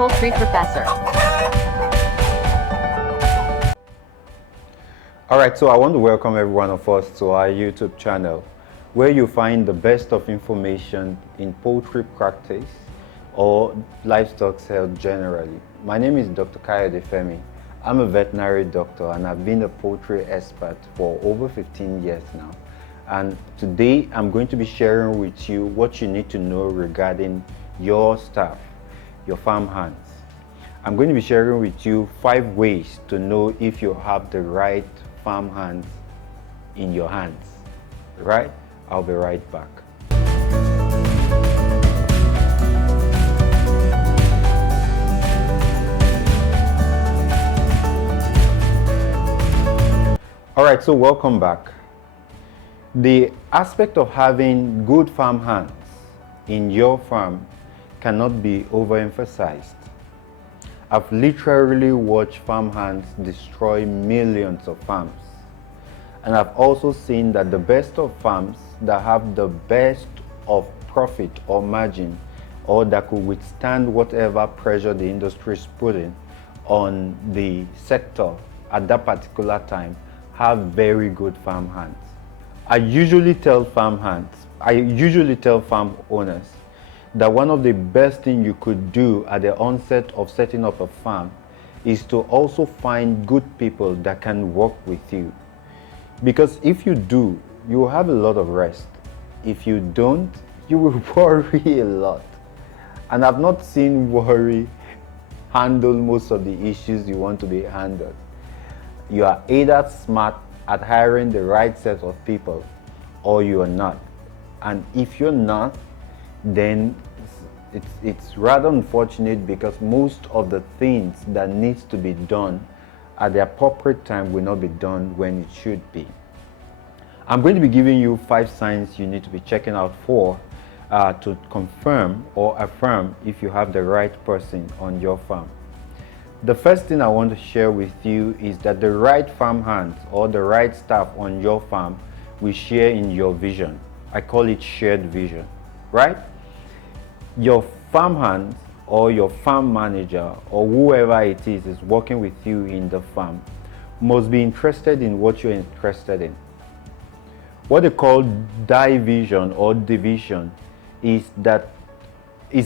Poultry Professor. Alright, so I want to welcome every one of us to our YouTube channel, where you find the best of information in poultry practice or livestock health generally. My name is Dr. Kayode Femi. I'm a veterinary doctor and I've been a poultry expert for over 15 years now. And today I'm going to be sharing with you what you need to know regarding your staff, your farm hands. I'm going to be sharing with you 5 ways to know if you have the right farm hands in your hands. Right? I'll be right back. Alright, so welcome back. The aspect of having good farm hands in your farm cannot be overemphasized. I've literally watched farm hands destroy millions of farms. And I've also seen that the best of farms that have the best of profit or margin, or that could withstand whatever pressure the industry is putting on the sector at that particular time, have very good farm hands. I usually tell farm owners that one of the best things you could do at the onset of setting up a farm is to also find good people that can work with you. Because if you do, you will have a lot of rest. If you don't, you will worry a lot. And I've not seen worry handle most of the issues you want to be handled. You are either smart at hiring the right set of people or you are not. And if you're not, then it's rather unfortunate because most of the things that needs to be done at the appropriate time will not be done when it should be. I'm going to be giving you 5 signs you need to be checking out for to confirm or affirm if you have the right person on your farm. The first thing I want to share with you is that the right farm hands or the right staff on your farm will share in your vision. I call it shared vision, right? Your farm hands or your farm manager or whoever it is working with you in the farm must be interested in what you're interested in. What they call division or division is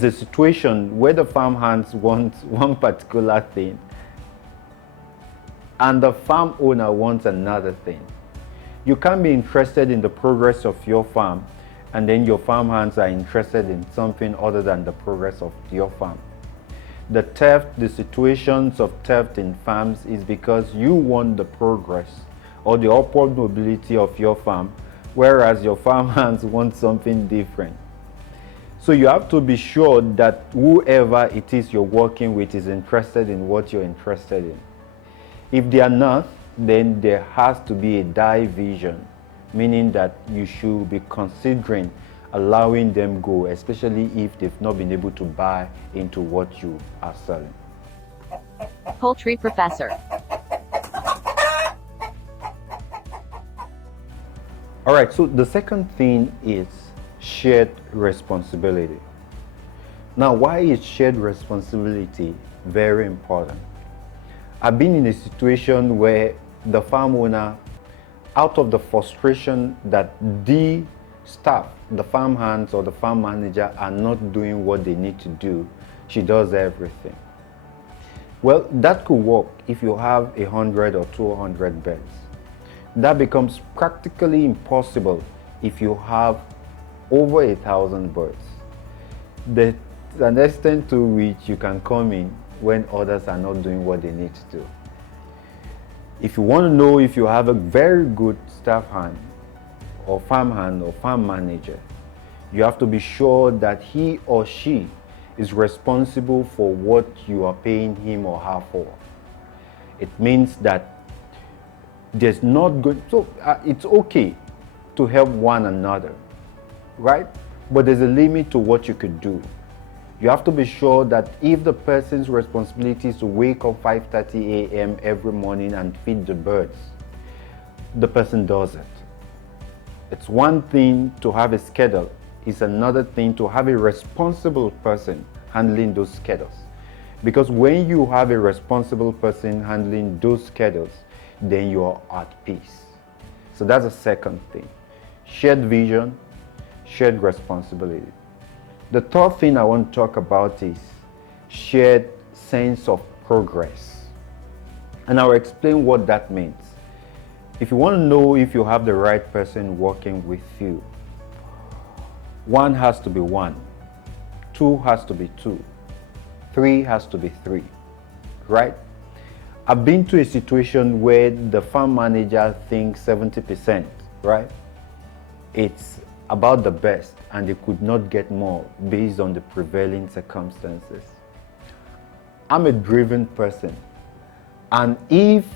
a situation where the farm hands want one particular thing and the farm owner wants another thing. You can't be interested in the progress of your farm and then your farm hands are interested in something other than the progress of your farm. The situations of theft in farms is because you want the progress or the upward mobility of your farm, whereas your farm hands want something different. So you have to be sure that whoever it is you're working with is interested in what you're interested in. If they are not, then there has to be a division, meaning that you should be considering allowing them go, especially if they've not been able to buy into what you are selling. Poultry Professor. Alright, so the second thing is shared responsibility. Now, why is shared responsibility very important? I've been in a situation where the farm owner, out of the frustration that the staff, the farm hands or the farm manager are not doing what they need to do, she does everything. Well, that could work if you have 100 or 200 birds. That becomes practically impossible if you have over 1,000 birds. There's an extent to which you can come in when others are not doing what they need to do. If you want to know if you have a very good staff hand or farm manager, you have to be sure that he or she is responsible for what you are paying him or her for. It means that there's not good, so it's okay to help one another, right? But there's a limit to what you could do. You have to be sure that if the person's responsibility is to wake up 5:30 a.m. every morning and feed the birds, the person does it. It's one thing to have a schedule, it's another thing to have a responsible person handling those schedules. Because when you have a responsible person handling those schedules, then you are at peace. So that's the second thing. Shared vision, shared responsibility. The third thing I want to talk about is shared sense of progress. And I'll explain what that means. If you want to know if you have the right person working with you, one has to be one, two has to be two, three has to be three, right? I've been to a situation where the farm manager thinks 70%, right? It's about the best and they could not get more based on the prevailing circumstances. I'm a driven person, and if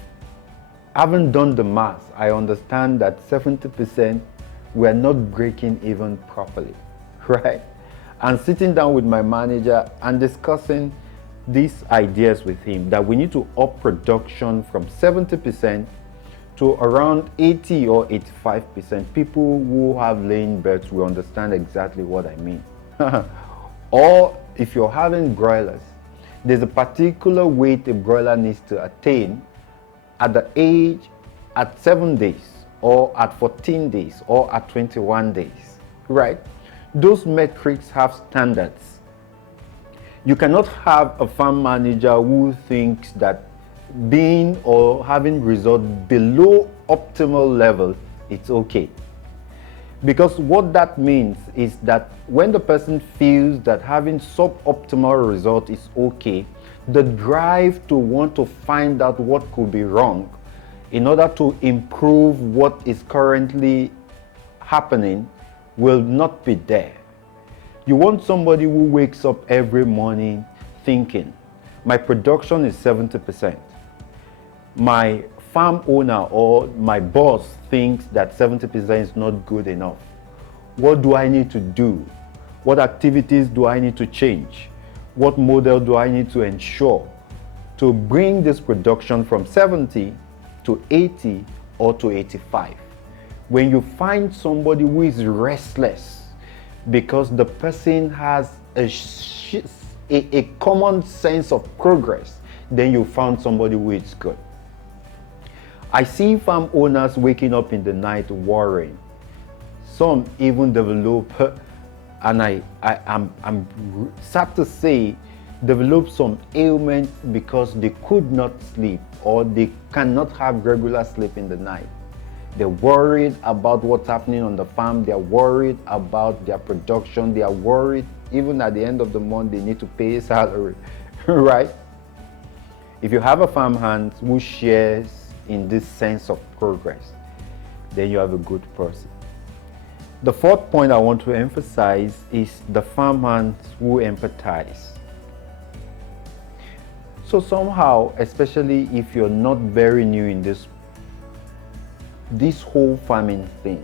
I haven't done the math, I understand that 70% we are not breaking even properly, right? And sitting down with my manager and discussing these ideas with him that we need to up production from 70% to around 80 or 85%. People who have laying birds will understand exactly what I mean. Or if you're having broilers, there's a particular weight a broiler needs to attain at the age at 7 days or at 14 days or at 21 days, right? Those metrics have standards. You cannot have a farm manager who thinks that being or having results below optimal level, it's okay. Because what that means is that when the person feels that having suboptimal result is okay, the drive to want to find out what could be wrong in order to improve what is currently happening will not be there. You want somebody who wakes up every morning thinking, my production is 70%. My farm owner or my boss thinks that 70% is not good enough. What do I need to do? What activities do I need to change? What model do I need to ensure to bring this production from 70 to 80 or to 85? When you find somebody who is restless because the person has a common sense of progress, then you found somebody who is good. I see farm owners waking up in the night worrying. Some even develop, and I'm sad to say, develop some ailment because they could not sleep or they cannot have regular sleep in the night. They're worried about what's happening on the farm. They're worried about their production. They are worried even at the end of the month they need to pay a salary, right? If you have a farm hand who shares in this sense of progress, then you have a good person. The fourth point I want to emphasize is the farm hands who empathize. So somehow, especially if you're not very new in this whole farming thing,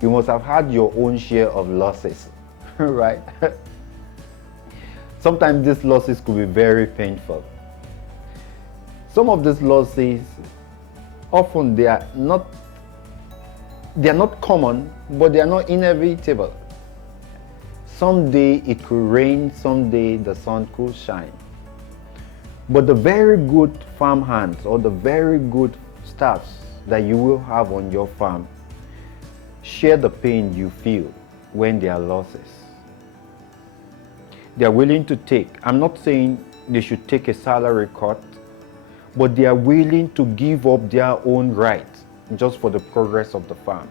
you must have had your own share of losses, right? Sometimes these losses could be very painful. Some of these losses, often they are not common, but they are not inevitable. Someday it could rain, someday the sun could shine. But the very good farm hands or the very good staffs that you will have on your farm share the pain you feel when there are losses. They are willing to take, I'm not saying they should take a salary cut, but they are willing to give up their own rights just for the progress of the farm.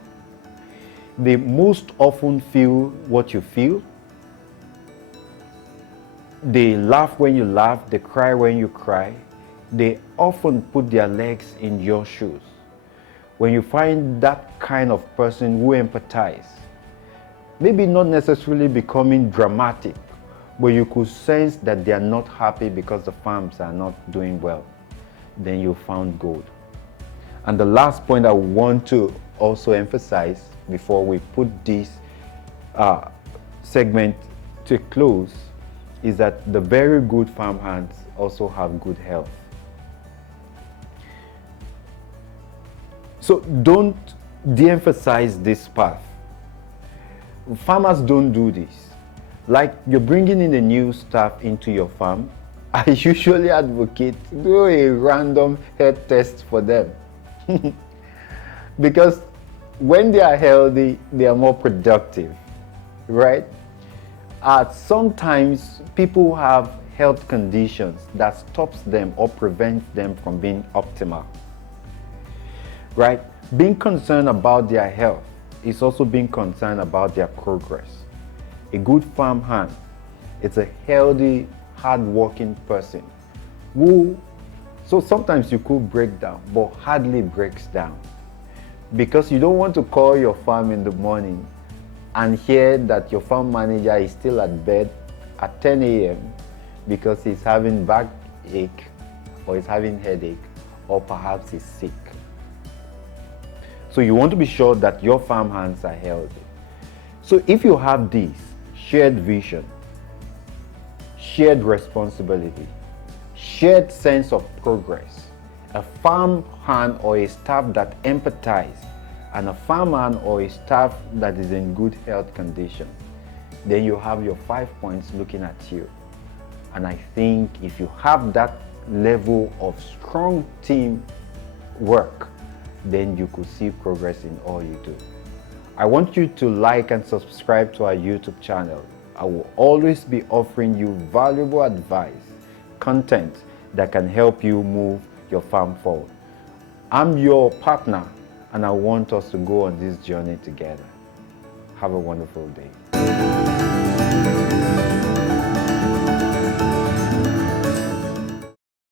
They most often feel what you feel. They laugh when you laugh, they cry when you cry. They often put their legs in your shoes. When you find that kind of person who empathizes, maybe not necessarily becoming dramatic, but you could sense that they are not happy because the farms are not doing well, then you found gold. And the last point I want to also emphasize before we put this segment to a close is that the very good farm hands also have good health. So don't de-emphasize this path. Farmers don't do this. Like you're bringing in a new staff into your farm, I usually advocate do a random health test for them. Because when they are healthy, they are more productive, right? Sometimes people have health conditions that stops them or prevents them from being optimal, right? Being concerned about their health is also being concerned about their progress. A good farm hand is a healthy, hard-working person who, so sometimes you could break down, but hardly breaks down. Because you don't want to call your farm in the morning and hear that your farm manager is still at bed at 10 a.m. because he's having backache or he's having headache or perhaps he's sick. So you want to be sure that your farm hands are healthy. So if you have this shared vision, shared responsibility, shared sense of progress, a farm hand or a staff that empathize, and a farm hand or a staff that is in good health condition, then you have your 5 points looking at you. And I think if you have that level of strong team work, then you could see progress in all you do. I want you to like and subscribe to our YouTube channel. I will always be offering you valuable advice, content that can help you move your farm forward. I'm your partner and I want us to go on this journey together. Have a wonderful day.